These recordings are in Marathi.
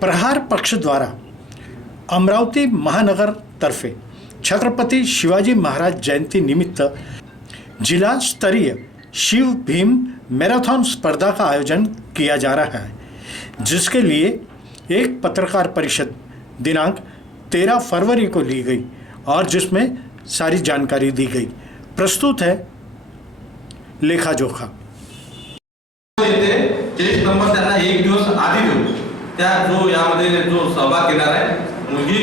प्रहार पक्ष द्वारा अमरावती महानगरतर्फे छत्रपति शिवाजी महाराज जयंती निमित्त जिला स्तरीय शिव भीम मैराथन स्पर्धा का आयोजन किया जा रहा है, जिसके लिए एक पत्रकार परिषद दिनांक 13 फरवरी को ली गई और जिसमें सारी जानकारी दी गई। प्रस्तुत है लेखा जोखा। एक दिवस आधी त्या जो यामध्ये जो सहभाग घेणार आहे मुलगी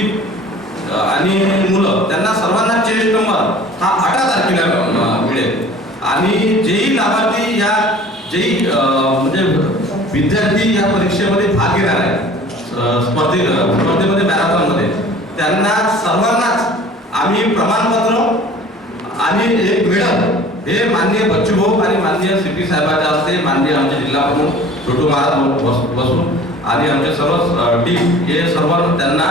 आणि मुलं त्यांना सर्वांना चेस्ट नंबर हा अठरा तारखेला मिळेल. आणि जेही लाभार्थी या जेही म्हणजे विद्यार्थी या परीक्षेमध्ये भाग घेणार आहे स्पर्धे स्पर्धेमध्ये मॅरेथॉनमध्ये त्यांना सर्वांनाच आम्ही प्रमाणपत्र आणि एक मेडल हे माननीय बच्चूभाऊ आणि माननीय सी पी साहेबांच्या हस्ते माननीय आमचे जिल्हा प्रमुख छोटू महाराज बसून आणि आमचे सर्व टीम हे सर्व त्यांना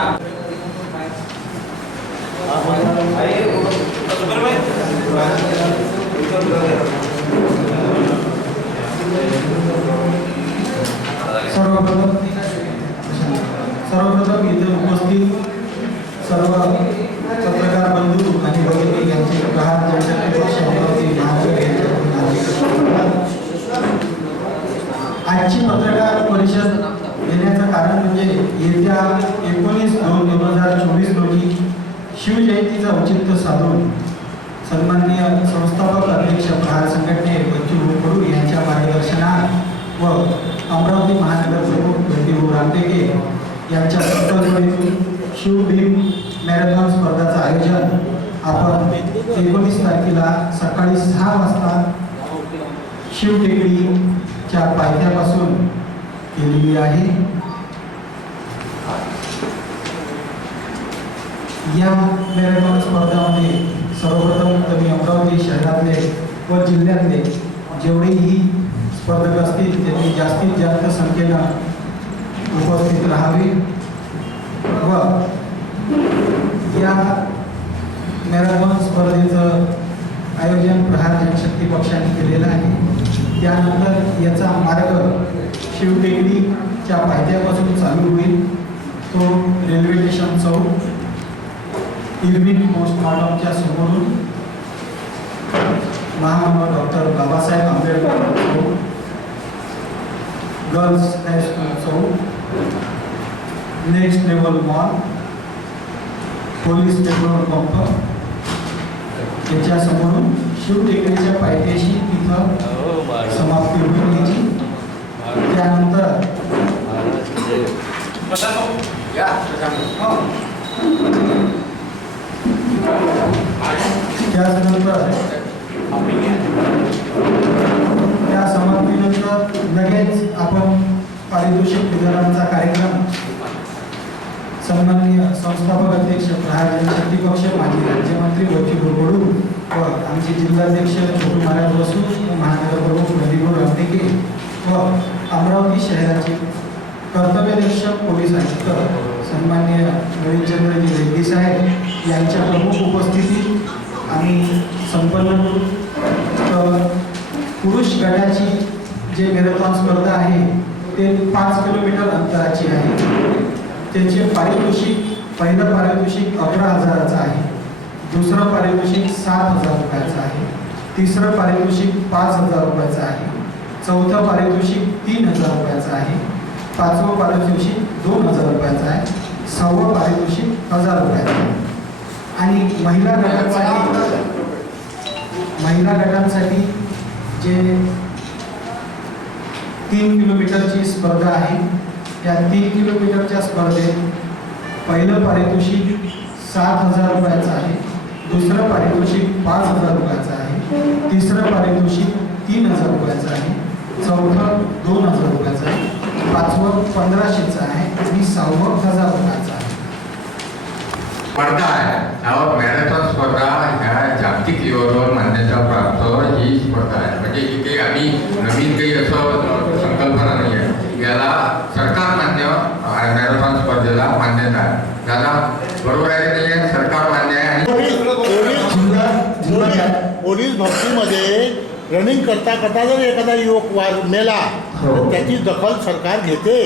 सर्वप्रथम सर्वप्रथम इथे उपस्थित सर्व पत्रकार बंधू आणि भगिनी यांचे प्रहार जनशक्ती आजची पत्रकार परिषद घेण्याचं कारण म्हणजे येत्या एकोणीस दोन दोन हजार चोवीस रोजी शिवजयंतीचं औचित्य साधून सन्माननीय संस्थापक अध्यक्ष प्रहार संघटने बच्चू कडू यांच्या मार्गदर्शनात व अमरावती महानगर प्रमुख गंडीभाऊ रामटेके यांच्या संकल्पनेतून शिव भीम मॅरेथॉन स्पर्धाचं आयोजन आपण एकोणीस तारखेला सकाळी सहा वाजता शिव टेकडीच्या पायथ्यापासून केलेली आहे. या मॅरेथॉन स्पर्धामध्ये सर्वप्रथम तुम्ही अमरावती शहरातले व जिल्ह्यातले जेवढेही स्पर्धक असतील त्यांनी जास्तीत जास्त संख्येनं उपस्थित राहावे. व या मॅरेथॉन स्पर्धेत आयोजन प्रहार जनशक्ती पक्षाने केलेलं आहे त्यानंतर याचा मार्ग शिवटेकडीच्या पायथ्यापासून चालू होईल तो रेल्वे स्टेशन चौक इरविन पोस्टमॉर्टमच्या समोरून. महामानव डॉक्टर बाबासाहेब आंबेडकर चौक गर्ल्स हायस्कूल चौक next level mall police petrol pump याच्या समोरून शिव टेकडीच्या पायथ्याशी तिथं समाप्ती होईल त्यानंतर त्यानंतर त्या समाप्तीनंतर लगेच आपण पारितोषिक वितरणाचा कार्यक्रम सन्माननीय संस्थापक अध्यक्ष प्रहार जनशक्ती पक्ष माजी राज्यमंत्री वकील गोडू व आमचे जिल्हाध्यक्ष छोटू महाराज बसू व महानगर प्रमुख रविभाऊ रामटेके व अमरावती शहराचे कर्तव्यदक्ष पोलीस आयुक्त सन्मान्य नवीनचंद्रजी रेड्डी साहेब यांच्या प्रमुख उपस्थितीत आम्ही संपन्न पुरुष गटाची जे मॅरेथॉन स्पर्धा आहे ते पाच किलोमीटर अंतराची आहे. त्याचे पारितोषिक पहिलं पारितोषिक अकरा हजाराचं आहे. दुसरं पारितोषिक सात हजार रुपयाचं आहे. तिसरं पारितोषिक पाच हजार रुपयाचं आहे. चौथं पारितोषिक तीन हजार रुपयाचं आहे. पाचवं पारितोषिक दोन हजार रुपयाचं आहे. सहावं पारितोषिक हजार रुपयाचं आहे. आणि महिला गटांसाठी महिला गटांसाठी जे तीन किलोमीटरची स्पर्धा आहे या तीन किलोमीटरच्या स्पर्धेत पहिलं पारितोषिक सात हजार रुपयाचं आहे. दुसरं पारितोषिक पाच हजार रुपयाचं आहे. तिसरं पारितोषिक तीन हजार रुपयाचं आहे. चौथं दोन हजार रुपयाचं आहे. पाचवं पंधराशेचं आहे. आणि सहावं हजार रुपयाचं आहे. स्पर्धा आहे. मॅरेथॉन स्पर्धा ह्या जागतिक लेवलवर मान्यता प्राप्त ही स्पर्धा आहे. म्हणजे इथे आम्ही नवीन काही असं संकल्पना नाही आहे याला सरकार मान्य अ, मॅरेथॉन स्पर्धेला मान्यता आहे. त्याला बरोबर आहे की नाही सरकार मान्य आहे आणि पोलीस पोलीस भरतीमध्ये रनिंग करता करता जर एखादा युवक वार मेला तर त्याची दखल सरकार घेते.